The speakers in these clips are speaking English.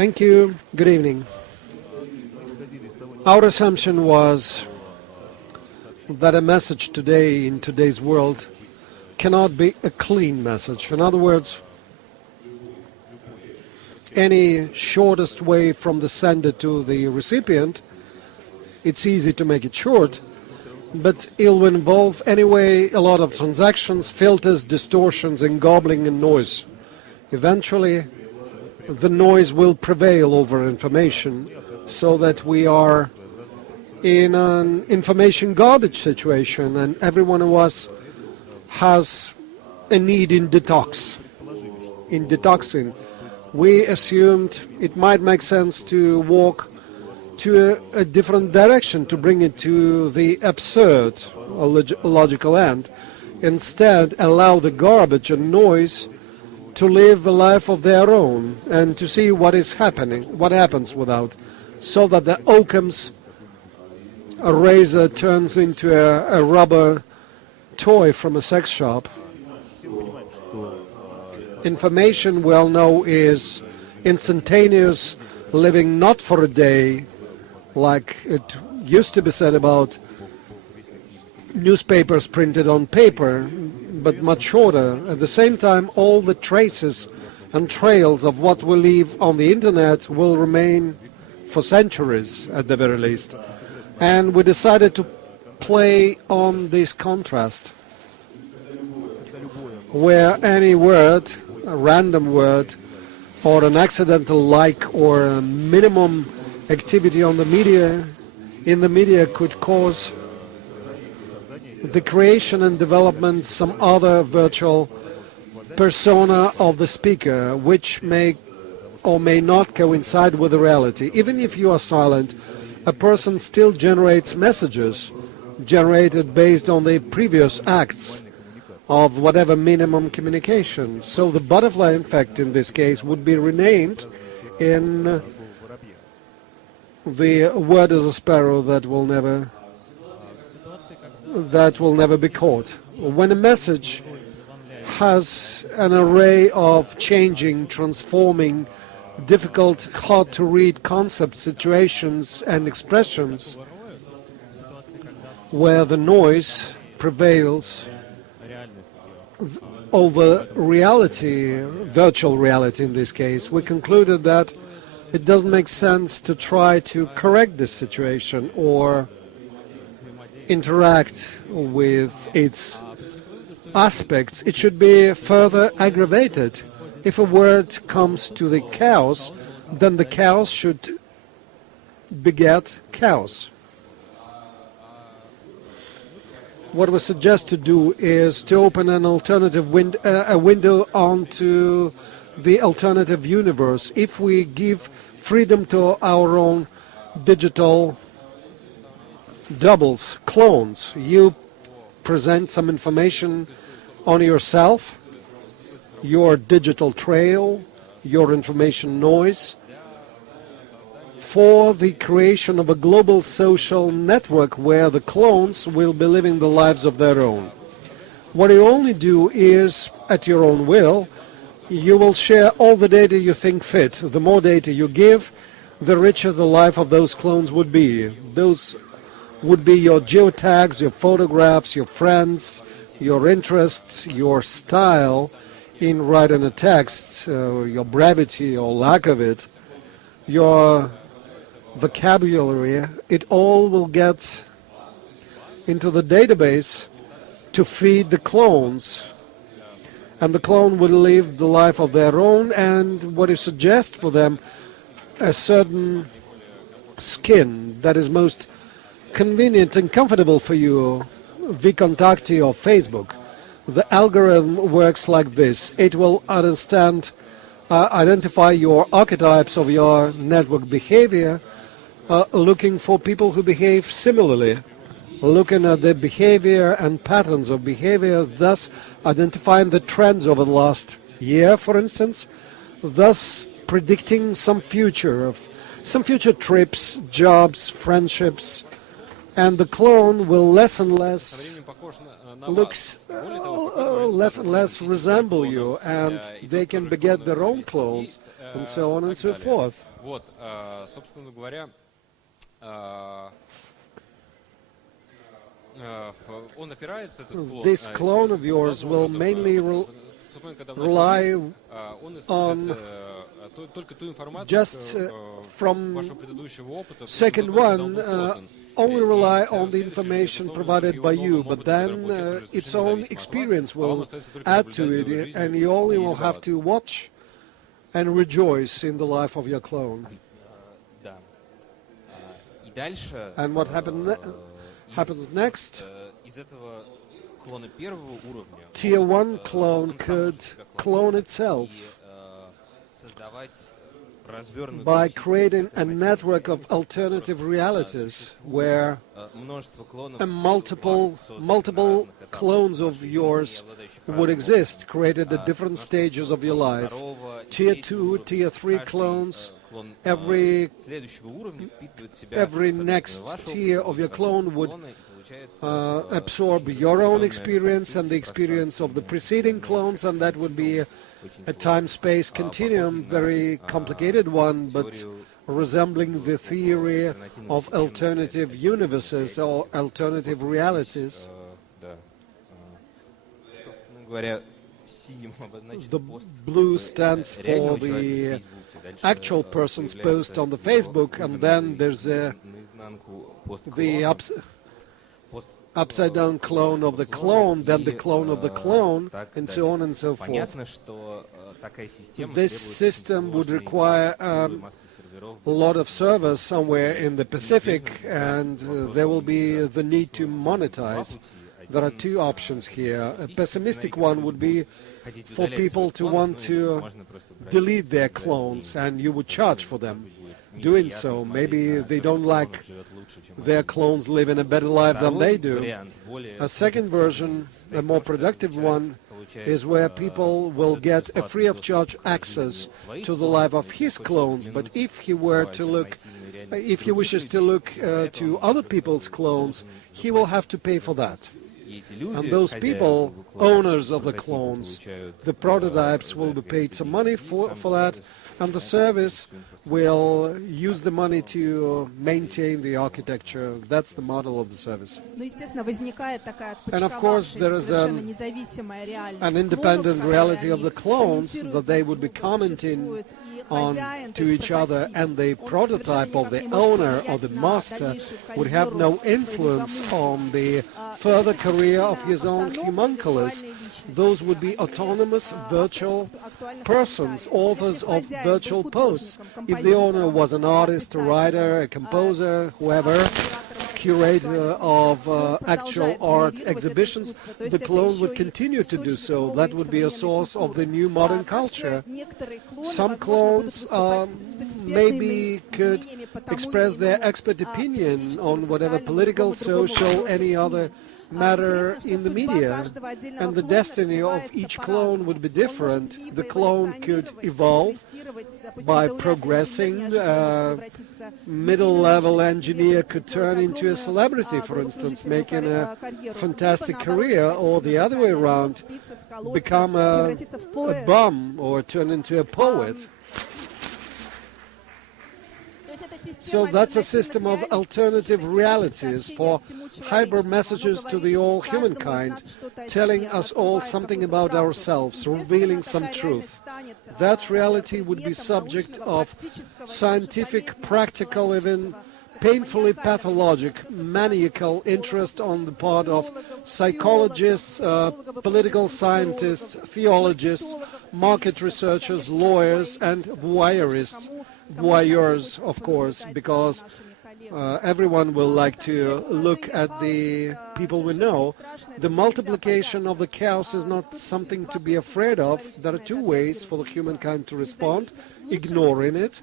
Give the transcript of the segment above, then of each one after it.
Thank you. Good evening. Our assumption was that a message today in today's world cannot be a clean message. In other words, any shortest way from the sender to the recipient, it's easy to make it short, but it will involve anyway a lot of transactions, filters, distortions, and gobbling and noise. Eventually, the noise will prevail over information, so that we are in an information garbage situation, and every one of us has a need in detoxing. We assumed it might make sense to walk to a different direction, to bring it to the absurd or logical end. Instead, allow the garbage and noise to live a life of their own and to see what is happening, what happens without, so that the Occam's razor turns into a rubber toy from a sex shop. Information, we all know, is instantaneous living, not for a day, like it used to be said about newspapers printed on paper, but much shorter. At the same time, all the traces and trails of what we leave on the internet will remain for centuries, at the very least. And we decided to play on this contrast, where any word, a random word, or an accidental like, or a minimum activity on the media, in the media, could cause the creation and development some other virtual persona of the speaker, which may or may not coincide with the reality. Even if you are silent, a person still generates messages generated based on the previous acts of whatever minimum communication. So the butterfly effect in this case would be renamed in the word as a sparrow that will never be caught. When a message has an array of changing, transforming, difficult, hard to read concepts, situations and expressions, where the noise prevails over reality, virtual reality in this case, we concluded that it doesn't make sense to try to correct this situation or interact with its aspects. It should be further aggravated. If a word comes to the chaos, then the chaos should beget chaos. What we suggest to do is to open an alternative a window onto the alternative universe. If we give freedom to our own digital doubles, clones, you present some information on yourself, your digital trail, your information noise, for the creation of a global social network where the clones will be living the lives of their own. What you only do is, at your own will, you will share all the data you think fit. The more data you give, the richer the life of those clones would be. Those would be your geotags, your photographs, your friends, your interests, your style in writing a text, your brevity or lack of it, your vocabulary. It all will get into the database to feed the clones, and the clone will live the life of their own, and what you suggest for them, a certain skin that is most convenient and comfortable for you, VKontakte or Facebook. The algorithm works like this. It will identify your archetypes of your network behavior, looking for people who behave similarly, looking at the behavior and patterns of behavior, thus identifying the trends over the last year, for instance, thus predicting some future trips, jobs, friendships, and the clone will less and less resemble you, and they can beget their own clones, and so on and so forth. Вот, собственно говоря, он опирается, этот клон. This clone of yours will mainly rely on just from second one, only rely on the information provided by you, but then its own experience will add to it, and you only will have to watch and rejoice in the life of your clone. And what happens next? Tier 1 clone could clone itself by creating a network of alternative realities where multiple clones of yours would exist, created at different stages of your life. Tier 2, Tier 3 clones, every next tier of your clone would absorb your own experience and the experience of the preceding clones, and that would be a time-space continuum, very complicated one, but resembling the theory of alternative universes or alternative realities. The blue stands for the actual person's post on the Facebook, and then there's the upside down clone of the clone, then the clone of the clone, and so on and so forth. This system would require a lot of servers somewhere in the Pacific, and there will be the need to monetize. There are two options here. A pessimistic one would be for people to want to delete their clones, and you would charge for them doing so. Maybe they don't like their clones living a better life than they do. A second version, a more productive one, is where people will get a free of charge access to the life of his clones, but if he wishes to look to other people's clones, he will have to pay for that. And those people, owners of the clones, the prototypes, will be paid some money for that, and the service will use the money to maintain the architecture. That's the model of the service. And of course there is an independent reality of the clones, that they would be commenting on to each other, and the prototype of the owner or the master would have no influence on the further career of his own homunculus. Those would be autonomous virtual persons, authors of virtual posts. If the owner was an artist, a writer, a composer, whoever, curator of actual art exhibitions, the clone would continue to do so. That would be a source of the new modern culture. Some clones maybe could express their expert opinion on whatever political, social, any other matter in the media, and the destiny of each clone would be different. The clone could evolve by progressing. Middle-level engineer could turn into a celebrity, for instance, making a fantastic career, or the other way around, become a bum or turn into a poet. So that's a system of alternative realities for hybrid messages to the all humankind, telling us all something about ourselves, revealing some truth. That reality would be subject of scientific, practical, even painfully pathologic, maniacal interest on the part of psychologists, political scientists, theologists, market researchers, lawyers, and voyeurists. Voyeurs, of course, because everyone will like to look at the people we know. The multiplication of the chaos is not something to be afraid of. There are two ways for the humankind to respond: ignoring it,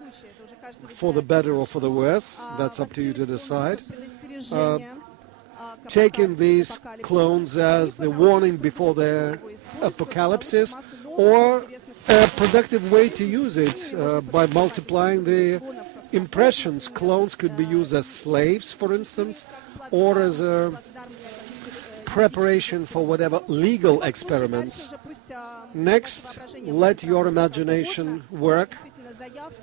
for the better or for the worse, that's up to you to decide. Taking these clones as the warning before the apocalypse, or a productive way to use it by multiplying the impressions. Clones could be used as slaves, for instance, or as a preparation for whatever legal experiments. Next, let your imagination work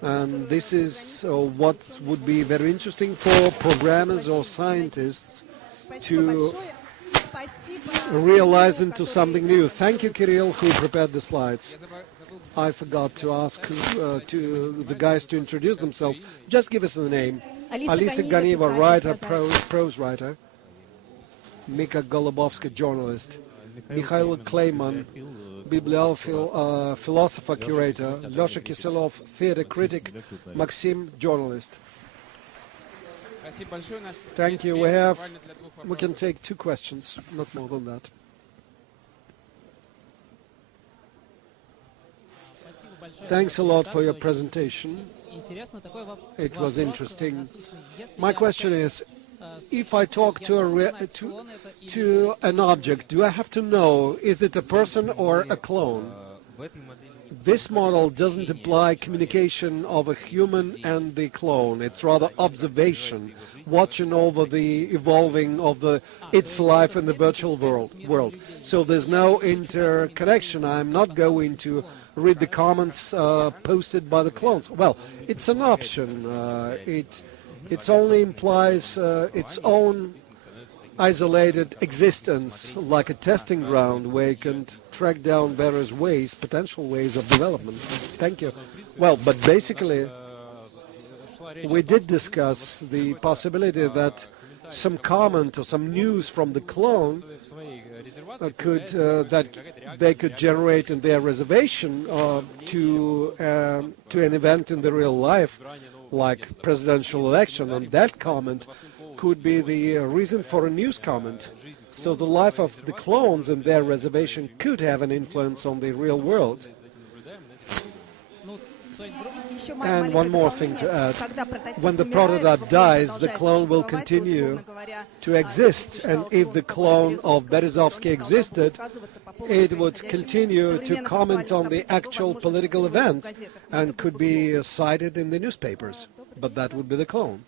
And this is what would be very interesting for programmers or scientists to realize into something new. Thank you, Kirill, who prepared the slides. I forgot to ask to the guys to introduce themselves. Just give us the name. Alisa Ганиева, writer, prose writer. Mika Golubovsky, journalist. Mikhail Kleiman, bibliophile, philosopher, curator. Losha Kiselov, theater critic. Maxim, journalist. Thank you. We can take 2 questions, not more than that. Thanks a lot for your presentation. It was interesting. My question is, if I talk to an object, do I have to know, is it a person or a clone? This model doesn't imply communication of a human and the clone. It's rather observation, watching over the evolving of its life in the virtual world. So there's no interconnection. I'm not going to read the comments posted by the clones. Well, it's an option. It only implies its own isolated existence, like a testing ground where you can track down various ways, potential ways of development. Thank you. Well, but basically, we did discuss the possibility that some comment or some news from the clone that they could generate in their reservation to an event in the real life, like presidential election, and that comment could be the reason for a news comment. So the life of the clones and their reservation could have an influence on the real world. And one more thing to add. When the prototype dies, the clone will continue to exist. And if the clone of Berezovsky existed, it would continue to comment on the actual political events and could be cited in the newspapers. But that would be the clone.